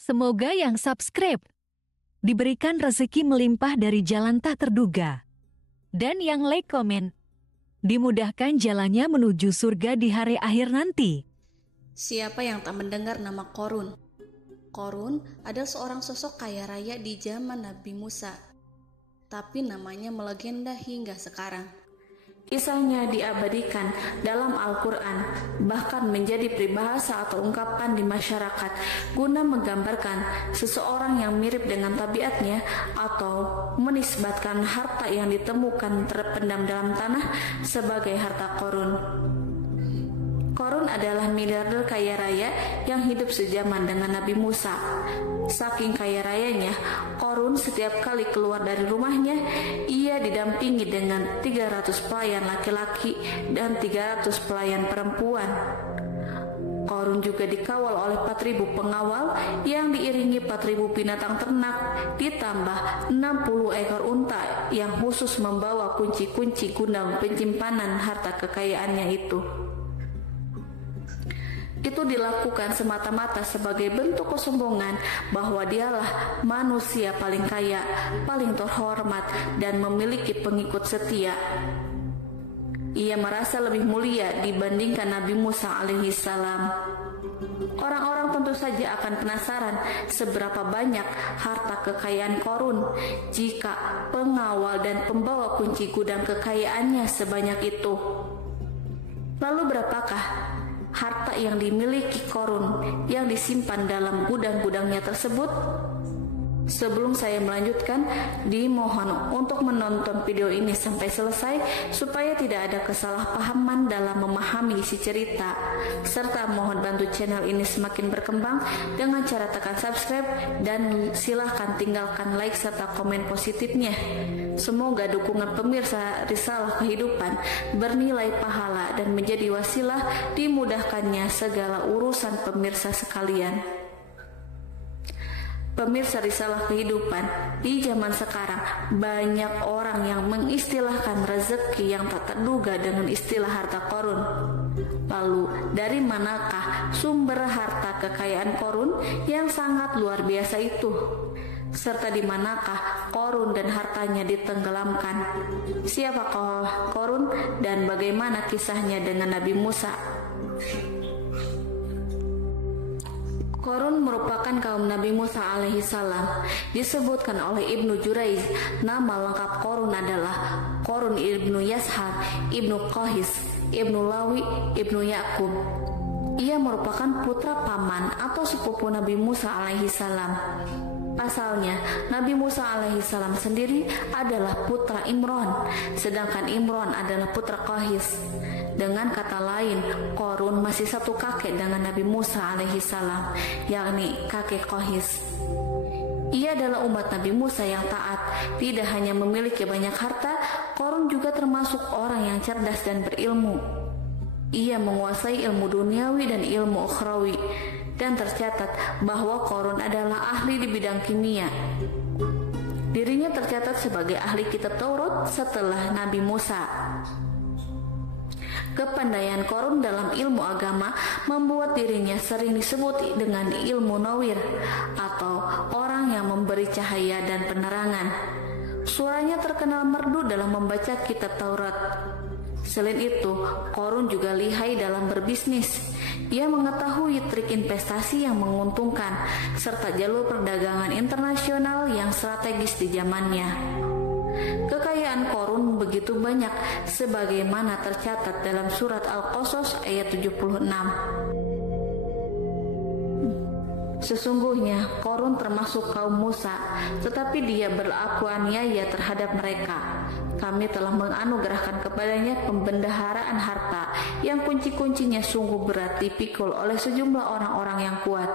Semoga yang subscribe diberikan rezeki melimpah dari jalan tak terduga. Dan yang like komen, dimudahkan jalannya menuju surga di hari akhir nanti. Siapa yang tak mendengar nama Qorun? Qorun adalah seorang sosok kaya raya di zaman Nabi Musa, tapi namanya melegenda hingga sekarang. Kisahnya diabadikan dalam Al-Quran, bahkan menjadi peribahasa atau ungkapan di masyarakat guna menggambarkan seseorang yang mirip dengan tabiatnya atau menisbatkan harta yang ditemukan terpendam dalam tanah sebagai harta Qorun. Qorun adalah miliarder kaya raya yang hidup sejaman dengan Nabi Musa. Saking kaya rayanya, Qorun setiap kali keluar dari rumahnya, ia didampingi dengan 300 pelayan laki-laki dan 300 pelayan perempuan. Qorun juga dikawal oleh 4.000 pengawal yang diiringi 4.000 binatang ternak, ditambah 60 ekor unta yang khusus membawa kunci-kunci gudang penyimpanan harta kekayaannya itu. Itu dilakukan semata-mata sebagai bentuk kesombongan bahwa dialah manusia paling kaya, paling terhormat, dan memiliki pengikut setia. Ia merasa lebih mulia dibandingkan Nabi Musa alaihissalam. Orang-orang tentu saja akan penasaran seberapa banyak harta kekayaan Qorun jika pengawal dan pembawa kunci gudang kekayaannya sebanyak itu. Lalu berapakah harta yang dimiliki Qorun yang disimpan dalam gudang-gudangnya tersebut? Sebelum saya melanjutkan, dimohon untuk menonton video ini sampai selesai supaya tidak ada kesalahpahaman dalam memahami isi cerita, serta mohon bantu channel ini semakin berkembang dengan cara tekan subscribe dan silahkan tinggalkan like serta komen positifnya. Semoga dukungan pemirsa Risalah Kehidupan bernilai pahala dan menjadi wasilah dimudahkannya segala urusan pemirsa sekalian. Pemirsa Risalah Kehidupan, di zaman sekarang banyak orang yang mengistilahkan rezeki yang tak terduga dengan istilah harta Qorun. Lalu, dari manakah sumber harta kekayaan Qorun yang sangat luar biasa itu? Serta di manakah Qorun dan hartanya ditenggelamkan? Siapakah Qorun dan bagaimana kisahnya dengan Nabi Musa? Qorun merupakan kaum Nabi Musa alaihissalam. Disebutkan oleh Ibnu Jurayj, nama lengkap Qorun adalah Qorun ibnu Yashar, ibnu Qahis, ibnu Lawi, ibnu Yakub. Ia merupakan putra paman atau sepupu Nabi Musa alaihissalam. Pasalnya, Nabi Musa alaihissalam sendiri adalah putra Imron, sedangkan Imron adalah putra Qahis. Dengan kata lain, Qorun masih satu kakek dengan Nabi Musa alaihissalam, yakni kakek Qahis. Ia adalah umat Nabi Musa yang taat. Tidak hanya memiliki banyak harta, Qorun juga termasuk orang yang cerdas dan berilmu. Ia menguasai ilmu duniawi dan ilmu ukhrawi, dan tercatat bahwa Qorun adalah ahli di bidang kimia. Dirinya tercatat sebagai ahli kitab Taurat setelah Nabi Musa. Kepandaian Qorun dalam ilmu agama membuat dirinya sering disebut dengan ilmu nawir atau orang yang memberi cahaya dan penerangan. Suaranya terkenal merdu dalam membaca kitab Taurat. Selain itu, Qorun juga lihai dalam berbisnis. Ia mengetahui trik investasi yang menguntungkan serta jalur perdagangan internasional yang strategis di zamannya. Kekayaan Qorun begitu banyak sebagaimana tercatat dalam surat Al-Qasas ayat 76. Sesungguhnya Qorun termasuk kaum Musa, tetapi dia berlaku aniaya terhadap mereka. Kami telah menganugerahkan kepadanya pembendaharaan harta yang kunci-kuncinya sungguh berat dipikul oleh sejumlah orang-orang yang kuat.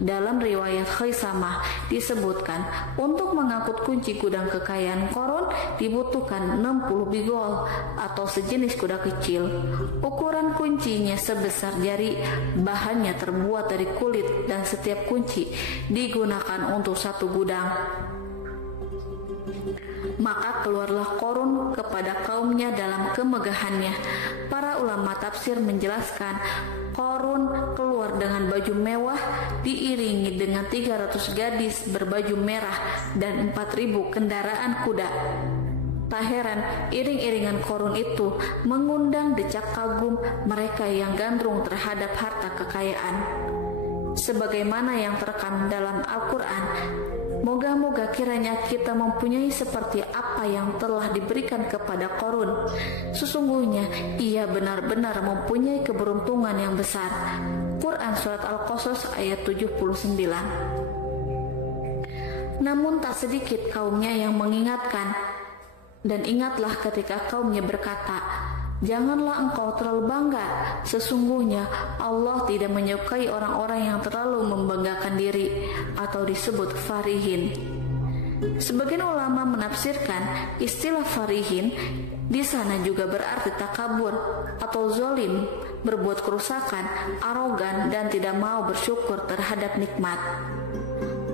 Dalam riwayat Khaisamah disebutkan, untuk mengangkut kunci gudang kekayaan Qorun dibutuhkan 60 bigol atau sejenis kuda kecil. Ukuran kuncinya sebesar jari, bahannya terbuat dari kulit dan setiap kunci digunakan untuk satu gudang. Maka keluarlah Qorun kepada kaumnya dalam kemegahannya. Para ulama tafsir menjelaskan Qarun keluar dengan baju mewah diiringi dengan 300 gadis berbaju merah dan 4.000 kendaraan kuda. Tak heran iring-iringan Qarun itu mengundang decak kagum mereka yang gandrung terhadap harta kekayaan. Sebagaimana yang terekam dalam Al-Quran, moga-moga kiranya kita mempunyai seperti apa yang telah diberikan kepada Qarun. Sesungguhnya ia benar-benar mempunyai keberuntungan yang besar. Quran Surat Al-Qasas ayat 79. Namun tak sedikit kaumnya yang mengingatkan, dan ingatlah ketika kaumnya berkata, janganlah engkau terlalu bangga. Sesungguhnya Allah tidak menyukai orang-orang yang terlalu membanggakan diri atau disebut farihin. Sebagian ulama menafsirkan istilah farihin di sana juga berarti takabur atau zolim, berbuat kerusakan, arogan, dan tidak mau bersyukur terhadap nikmat.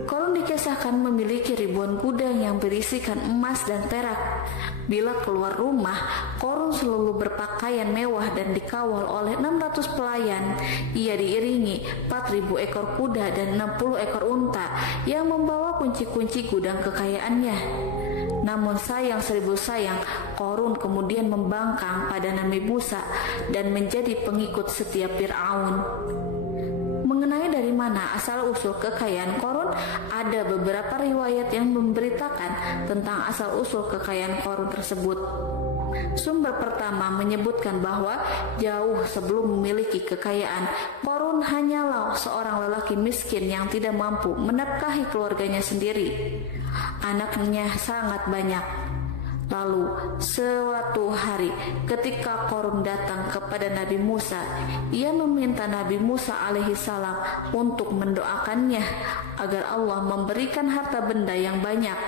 Qarun dikisahkan memiliki ribuan gudang yang berisikan emas dan perak. Bila keluar rumah, Qarun selalu berpakaian mewah dan dikawal oleh 600 pelayan. Ia diiringi 4.000 ekor kuda dan 60 ekor unta yang membawa kunci-kunci gudang kekayaannya. Namun sayang seribu sayang, Qarun kemudian membangkang pada Nabi Musa dan menjadi pengikut setia Fir'aun. Mengenai dari mana asal-usul kekayaan Qarun, ada beberapa riwayat yang memberitakan tentang asal-usul kekayaan Qarun tersebut. Sumber pertama menyebutkan bahwa jauh sebelum memiliki kekayaan, Qarun hanyalah seorang lelaki miskin yang tidak mampu menafkahi keluarganya sendiri. Anaknya sangat banyak. Lalu suatu hari ketika Qarun datang kepada Nabi Musa, ia meminta Nabi Musa alaihissalam untuk mendoakannya agar Allah memberikan harta benda yang banyak.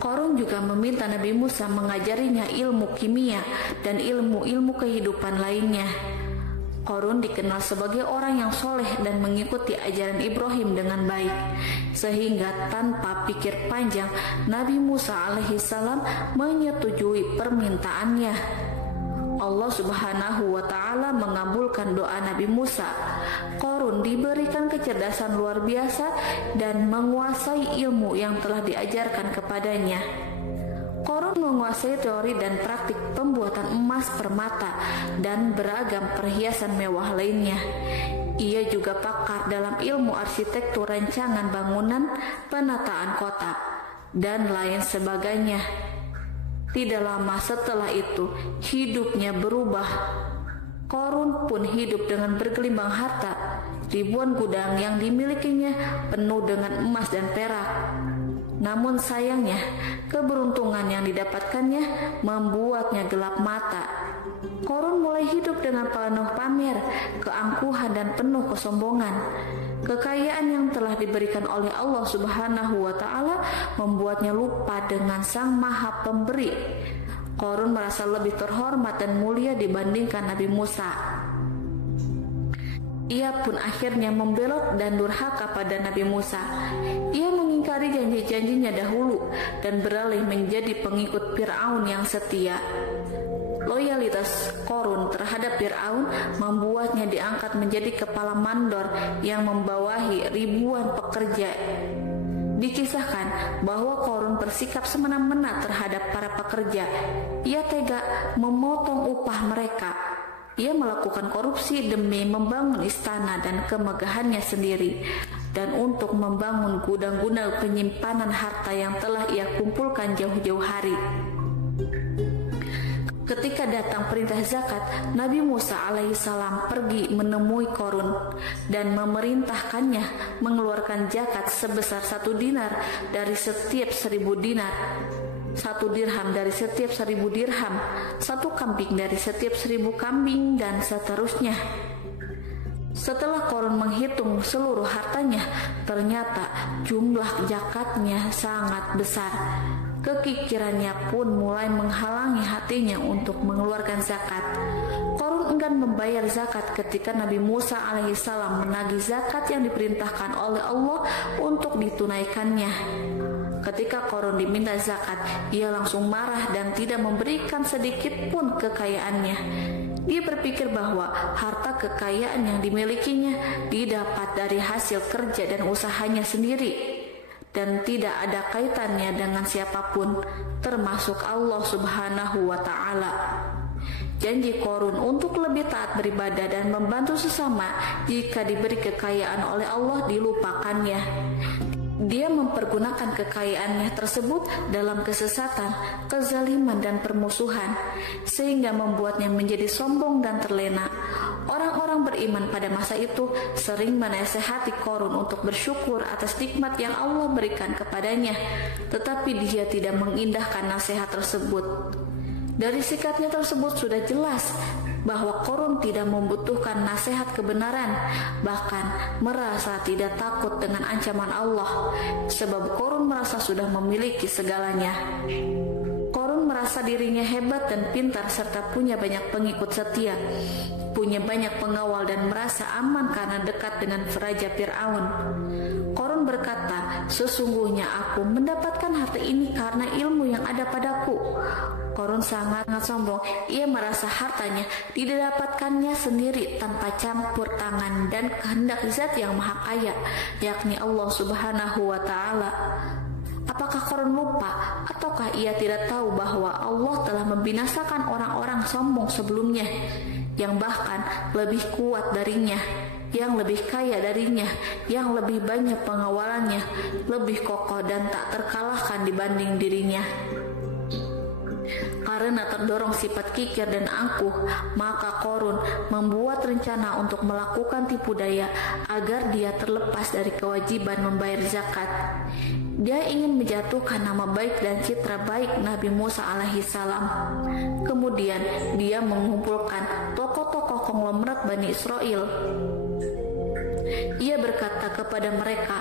Qarun juga meminta Nabi Musa mengajarinya ilmu kimia dan ilmu-ilmu kehidupan lainnya. Qarun dikenal sebagai orang yang soleh dan mengikuti ajaran Ibrahim dengan baik, sehingga tanpa pikir panjang Nabi Musa alaihissalam menyetujui permintaannya. Allah Subhanahu wa Ta'ala mengabulkan doa Nabi Musa. Qarun diberikan kecerdasan luar biasa dan menguasai ilmu yang telah diajarkan kepadanya. Qarun menguasai teori dan praktik pembuatan emas permata dan beragam perhiasan mewah lainnya. Ia juga pakar dalam ilmu arsitektur, rancangan bangunan, penataan kota, dan lain sebagainya. Tidak lama setelah itu, hidupnya berubah. Qarun pun hidup dengan bergelimbang harta. Ribuan gudang yang dimilikinya penuh dengan emas dan perak. Namun sayangnya, keberuntungan yang didapatkannya membuatnya gelap mata. Qarun mulai hidup dengan penuh pamer, keangkuhan, dan penuh kesombongan. Kekayaan yang telah diberikan oleh Allah Subhanahu wa Ta'ala membuatnya lupa dengan Sang Maha Pemberi. Qarun merasa lebih terhormat dan mulia dibandingkan Nabi Musa. Ia pun akhirnya membelot dan durhaka pada Nabi Musa. Ia mengingkari janji-janjinya dahulu dan beralih menjadi pengikut Fir'aun yang setia. Loyalitas Qarun terhadap Fir'aun membuatnya diangkat menjadi kepala mandor yang membawahi ribuan pekerja. Dikisahkan bahwa Qarun bersikap semena-mena terhadap para pekerja. Ia tega memotong upah mereka. Ia melakukan korupsi demi membangun istana dan kemegahannya sendiri, dan untuk membangun gudang-gudang penyimpanan harta yang telah ia kumpulkan jauh-jauh hari. Ketika datang perintah zakat, Nabi Musa alaihissalam pergi menemui Qarun dan memerintahkannya mengeluarkan zakat sebesar 1 dinar dari setiap 1000 dinar, 1 dirham dari setiap 1000 dirham, 1 kambing dari setiap 1000 kambing, dan seterusnya. Setelah Qarun menghitung seluruh hartanya, ternyata jumlah zakatnya sangat besar. Kekikirannya pun mulai menghalangi hatinya untuk mengeluarkan zakat. Qarun enggan membayar zakat ketika Nabi Musa alaihissalam menagih zakat yang diperintahkan oleh Allah untuk ditunaikannya. Ketika Korun diminta zakat, ia langsung marah dan tidak memberikan sedikit pun kekayaannya. Dia berpikir bahwa harta kekayaan yang dimilikinya didapat dari hasil kerja dan usahanya sendiri, dan tidak ada kaitannya dengan siapapun, termasuk Allah Subhanahu wa Ta'ala. Janji Korun untuk lebih taat beribadah dan membantu sesama jika diberi kekayaan oleh Allah dilupakannya. Dia mempergunakan kekayaannya tersebut dalam kesesatan, kezaliman, dan permusuhan, sehingga membuatnya menjadi sombong dan terlena. Orang-orang beriman pada masa itu sering menasehati Korun untuk bersyukur atas nikmat yang Allah berikan kepadanya, tetapi dia tidak mengindahkan nasihat tersebut. Dari sikapnya tersebut sudah jelas bahwa Korun tidak membutuhkan nasihat kebenaran, bahkan merasa tidak takut dengan ancaman Allah, sebab Korun merasa sudah memiliki segalanya. Korun merasa dirinya hebat dan pintar serta punya banyak pengikut setia, punya banyak pengawal dan merasa aman karena dekat dengan Raja Fir'aun. Korun berkata, "Sesungguhnya aku mendapatkan harta ini karena ilmu yang ada padaku." Korun sangat sombong. Ia merasa hartanya didapatkannya sendiri tanpa campur tangan dan kehendak Zat yang Maha Kaya, yakni Allah Subhanahu wa Ta'ala. Apakah Korun lupa ataukah ia tidak tahu bahwa Allah telah membinasakan orang-orang sombong sebelumnya, yang bahkan lebih kuat darinya, yang lebih kaya darinya, yang lebih banyak pengawalannya, lebih kokoh dan tak terkalahkan dibanding dirinya? Karena terdorong sifat kikir dan angkuh, maka Korun membuat rencana untuk melakukan tipu daya agar dia terlepas dari kewajiban membayar zakat. Dia ingin menjatuhkan nama baik dan citra baik Nabi Musa alaihissalam. Kemudian dia mengumpulkan tokoh-tokoh konglomerat Bani Israel. Ia berkata kepada mereka,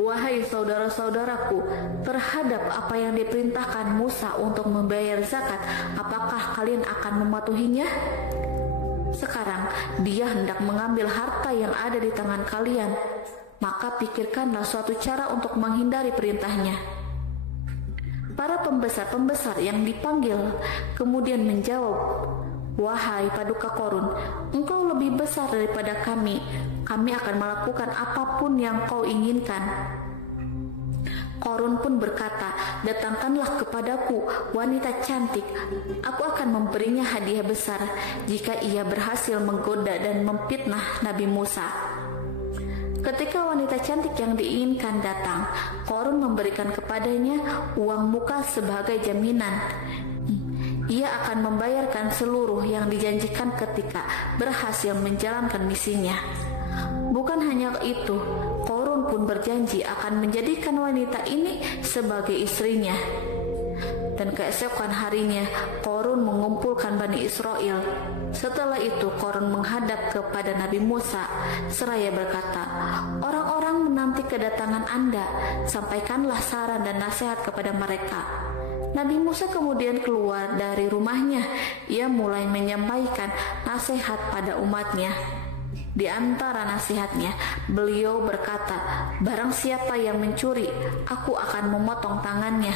"Wahai saudara-saudaraku, terhadap apa yang diperintahkan Musa untuk membayar zakat, apakah kalian akan mematuhinya? Sekarang dia hendak mengambil harta yang ada di tangan kalian, maka pikirkanlah suatu cara untuk menghindari perintahnya." Para pembesar-pembesar yang dipanggil kemudian menjawab, "Wahai paduka Korun, engkau lebih besar daripada kami. Kami akan melakukan apapun yang kau inginkan." Korun pun berkata, "Datangkanlah kepadaku wanita cantik. Aku akan memberinya hadiah besar jika ia berhasil menggoda dan memfitnah Nabi Musa." Ketika wanita cantik yang diinginkan datang, Korun memberikan kepadanya uang muka sebagai jaminan. Ia akan membayarkan seluruh yang dijanjikan ketika berhasil menjalankan misinya. Bukan hanya itu, Korun pun berjanji akan menjadikan wanita ini sebagai istrinya. Dan keesokan harinya, Korun mengumpulkan Bani Israel. Setelah itu, Korun menghadap kepada Nabi Musa seraya berkata, "Orang-orang menanti kedatangan Anda, sampaikanlah saran dan nasihat kepada mereka." Nabi Musa kemudian keluar dari rumahnya. Ia mulai menyampaikan nasihat pada umatnya. Di antara nasihatnya, beliau berkata, "Barang siapa yang mencuri, aku akan memotong tangannya.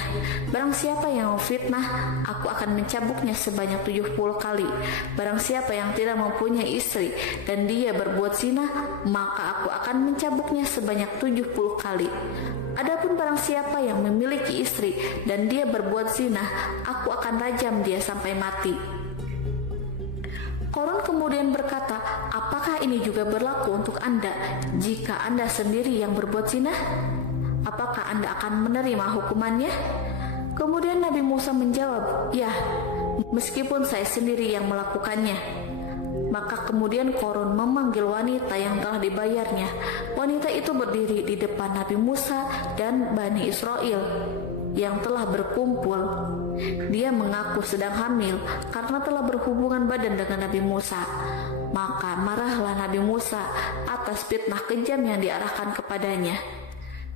Barang siapa yang memfitnah, aku akan mencambuknya sebanyak 70 kali. Barang siapa yang tidak mempunyai istri dan dia berbuat zina, maka aku akan mencambuknya sebanyak 70 kali. Adapun barang siapa yang memiliki istri dan dia berbuat zina, aku akan rajam dia sampai mati." Korun kemudian berkata, "Apakah ini juga berlaku untuk Anda jika Anda sendiri yang berbuat zina? Apakah Anda akan menerima hukumannya?" Kemudian Nabi Musa menjawab, "Ya, meskipun saya sendiri yang melakukannya." Maka kemudian Korun memanggil wanita yang telah dibayarnya. Wanita itu berdiri di depan Nabi Musa dan Bani Israel yang telah berkumpul. Dia mengaku sedang hamil karena telah berhubungan badan dengan Nabi Musa. Maka marahlah Nabi Musa atas fitnah kejam yang diarahkan kepadanya.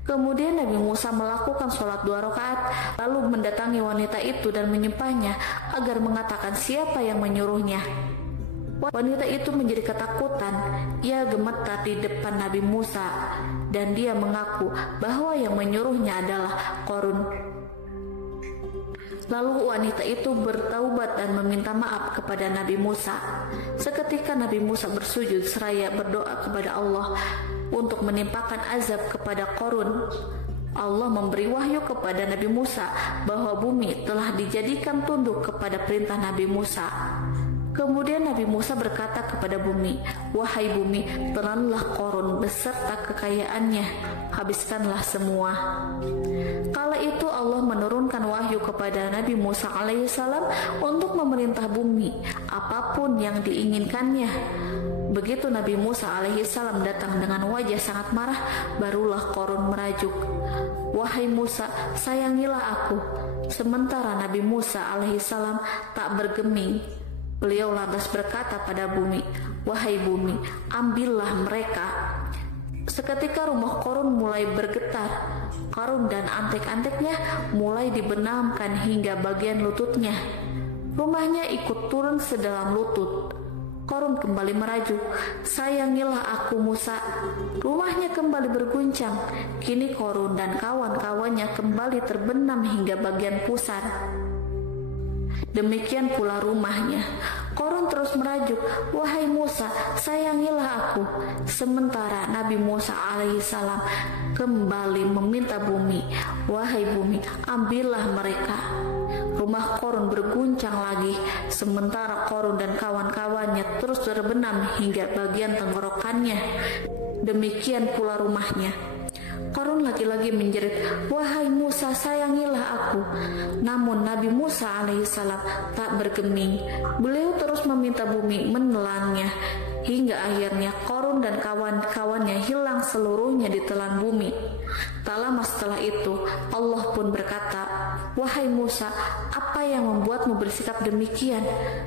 Kemudian Nabi Musa melakukan sholat 2 rakaat, lalu mendatangi wanita itu dan menyumpahnya agar mengatakan siapa yang menyuruhnya. Wanita itu menjadi ketakutan. Ia gemetar di depan Nabi Musa dan dia mengaku bahwa yang menyuruhnya adalah Qarun. Lalu wanita itu bertaubat dan meminta maaf kepada Nabi Musa. Seketika Nabi Musa bersujud seraya berdoa kepada Allah untuk menimpakan azab kepada Qarun. Allah memberi wahyu kepada Nabi Musa bahwa bumi telah dijadikan tunduk kepada perintah Nabi Musa. Kemudian Nabi Musa berkata kepada bumi, "Wahai bumi, telanlah Qarun beserta kekayaannya, habiskanlah semua." Kala itu Allah menurunkan wahyu kepada Nabi Musa alaihissalam untuk memerintah bumi apapun yang diinginkannya. Begitu Nabi Musa alaihissalam datang dengan wajah sangat marah, barulah Qarun merajuk, "Wahai Musa, sayangilah aku." Sementara Nabi Musa alaihissalam tak bergeming. Beliau lantas berkata pada bumi, "Wahai bumi, ambillah mereka." Seketika rumah Qarun mulai bergetar. Qarun dan antek-anteknya mulai dibenamkan hingga bagian lututnya. Rumahnya ikut turun sedalam lutut. Qarun kembali merajuk, "Sayangilah aku Musa." Rumahnya kembali berguncang. Kini Qarun dan kawan-kawannya kembali terbenam hingga bagian pusar. Demikian pula rumahnya. Qarun terus merajuk, "Wahai Musa, sayangilah aku." Sementara Nabi Musa alaihissalam kembali meminta bumi, "Wahai bumi, ambillah mereka." Rumah Qarun berguncang lagi, sementara Qarun dan kawan-kawannya terus terbenam hingga bagian tenggorokannya. Demikian pula rumahnya. Qarun lagi-lagi menjerit, "Wahai Musa, sayangilah aku." Namun Nabi Musa alaihissalam tak bergeming. Beliau terus meminta bumi menelannya, hingga akhirnya Qarun dan kawan-kawannya hilang seluruhnya di telan bumi. Tak lama setelah itu Allah pun berkata, "Wahai Musa, apa yang membuatmu bersikap demikian?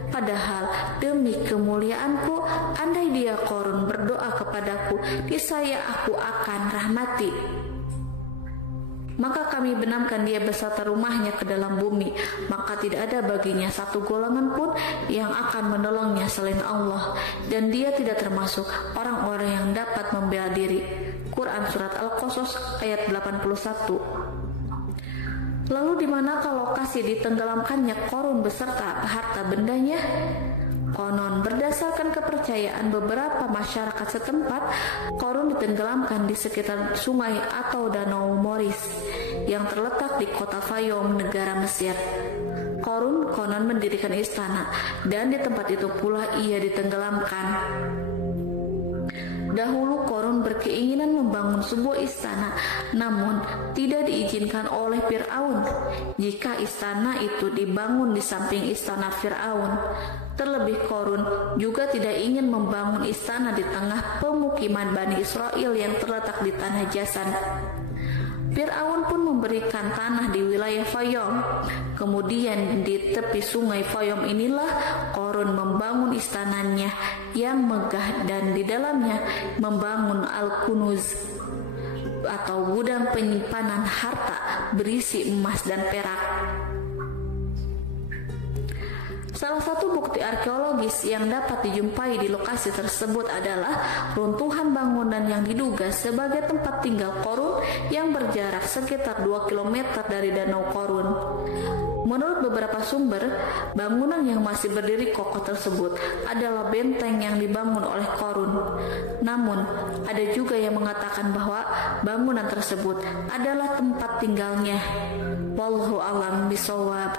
Padahal demi kemuliaanku, andai dia Qarun berdoa kepadaku, niscaya aku akan rahmati. Maka kami benamkan dia beserta rumahnya ke dalam bumi, maka tidak ada baginya satu golongan pun yang akan menolongnya selain Allah, dan dia tidak termasuk orang-orang yang dapat membela diri." Quran Surat Al-Qasas ayat 81. Lalu di manakah lokasi ditenggelamkannya Qarun beserta harta bendanya? Konon berdasarkan kepercayaan beberapa masyarakat setempat, Qarun ditenggelamkan di sekitar sungai atau danau Moris yang terletak di kota Fayum, negara Mesir. Qarun konon mendirikan istana dan di tempat itu pula ia ditenggelamkan. Dahulu Qarun berkeinginan membangun sebuah istana, namun tidak diizinkan oleh Fir'aun. Jika istana itu dibangun di samping istana Fir'aun, terlebih Qarun juga tidak ingin membangun istana di tengah pemukiman Bani Israel yang terletak di tanah Jasan. Fir'aun pun memberikan tanah di wilayah Fayum. Kemudian di tepi sungai Fayum inilah Qarun membangun istananya yang megah dan di dalamnya membangun Al-Kunuz atau gudang penyimpanan harta berisi emas dan perak. Salah satu bukti arkeologis yang dapat dijumpai di lokasi tersebut adalah runtuhan bangunan yang diduga sebagai tempat tinggal Qarun yang berjarak sekitar 2 km dari Danau Qarun. Menurut beberapa sumber, bangunan yang masih berdiri kokoh tersebut adalah benteng yang dibangun oleh Qarun. Namun, ada juga yang mengatakan bahwa bangunan tersebut adalah tempat tinggalnya. Wallahu a'lam bishawab.